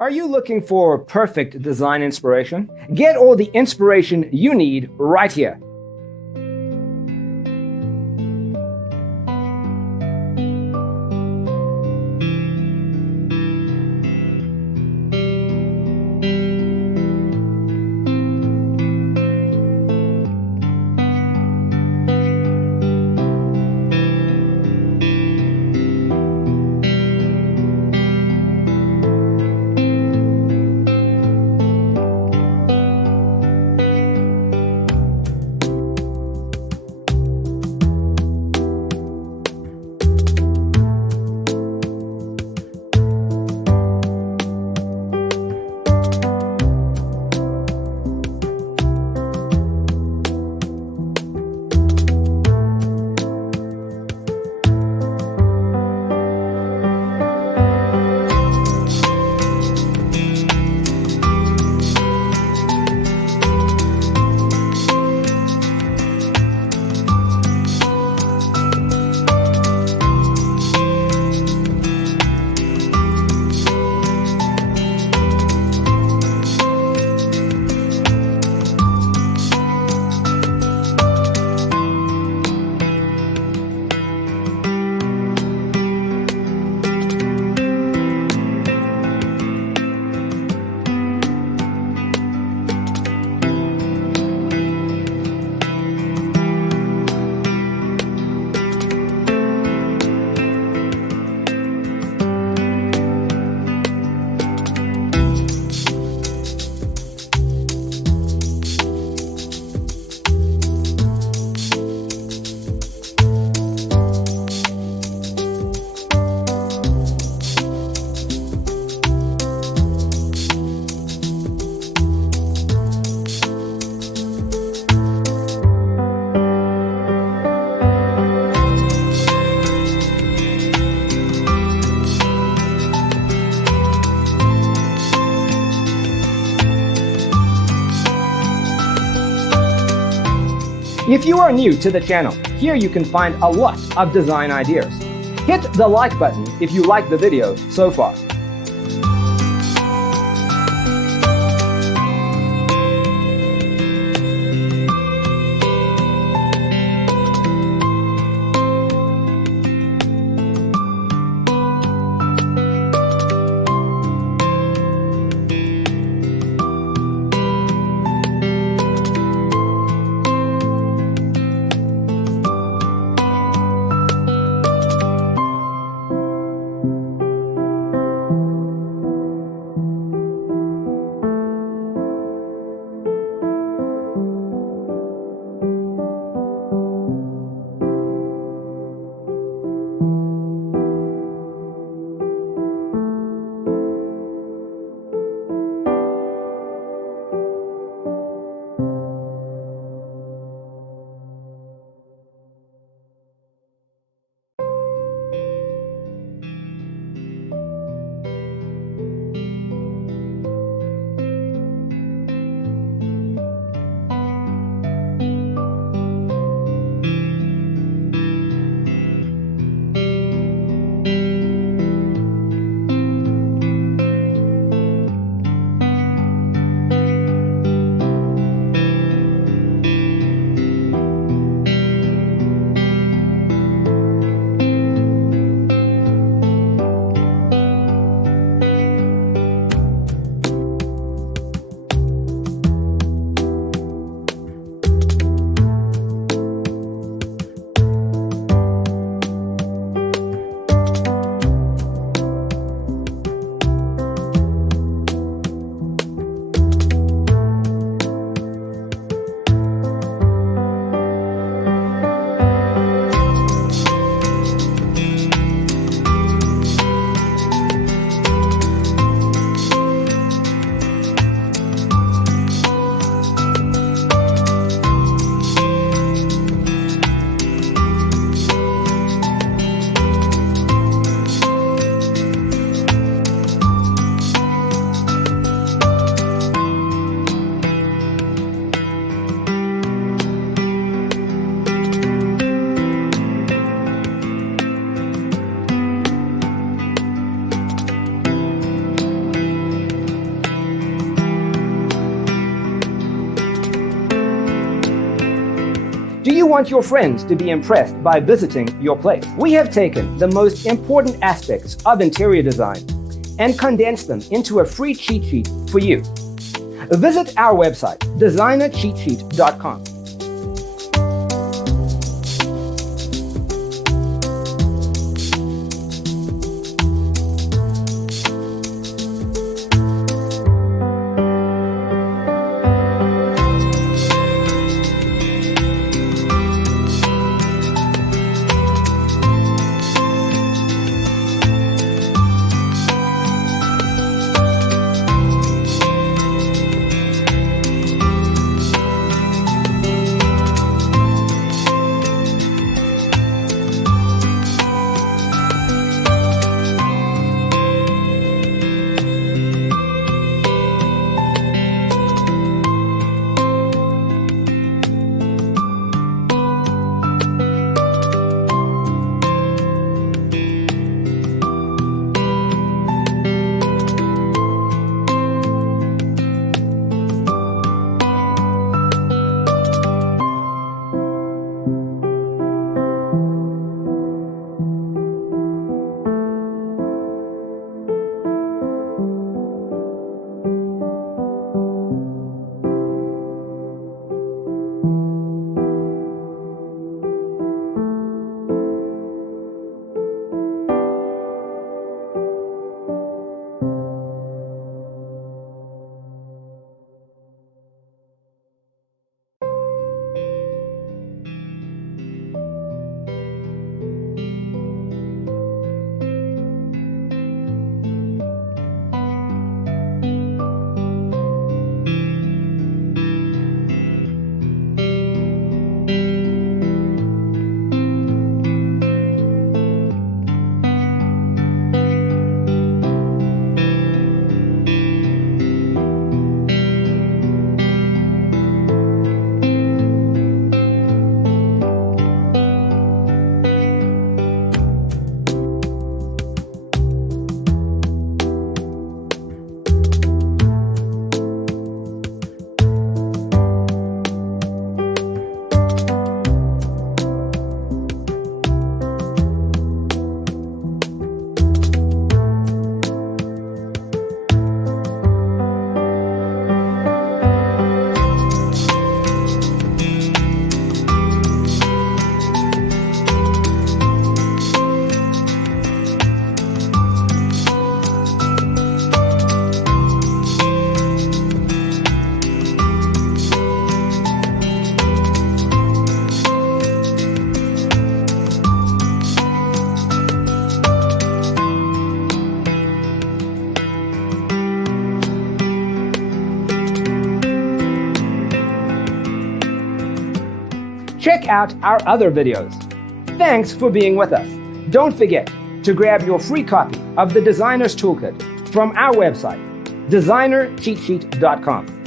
Are you looking for perfect design inspiration? Get all the inspiration you need right here. If you are new to the channel, here you can find a lot of design ideas. Hit the like button if you like the video so far. want your friends to be impressed by visiting your place. We have taken the most important aspects of interior design and condensed them into a free cheat sheet for you. Visit our website, designercheatsheet.com. Check out our other videos. Thanks for being with us. Don't forget to grab your free copy of the Designer's Toolkit from our website, designercheatsheet.com.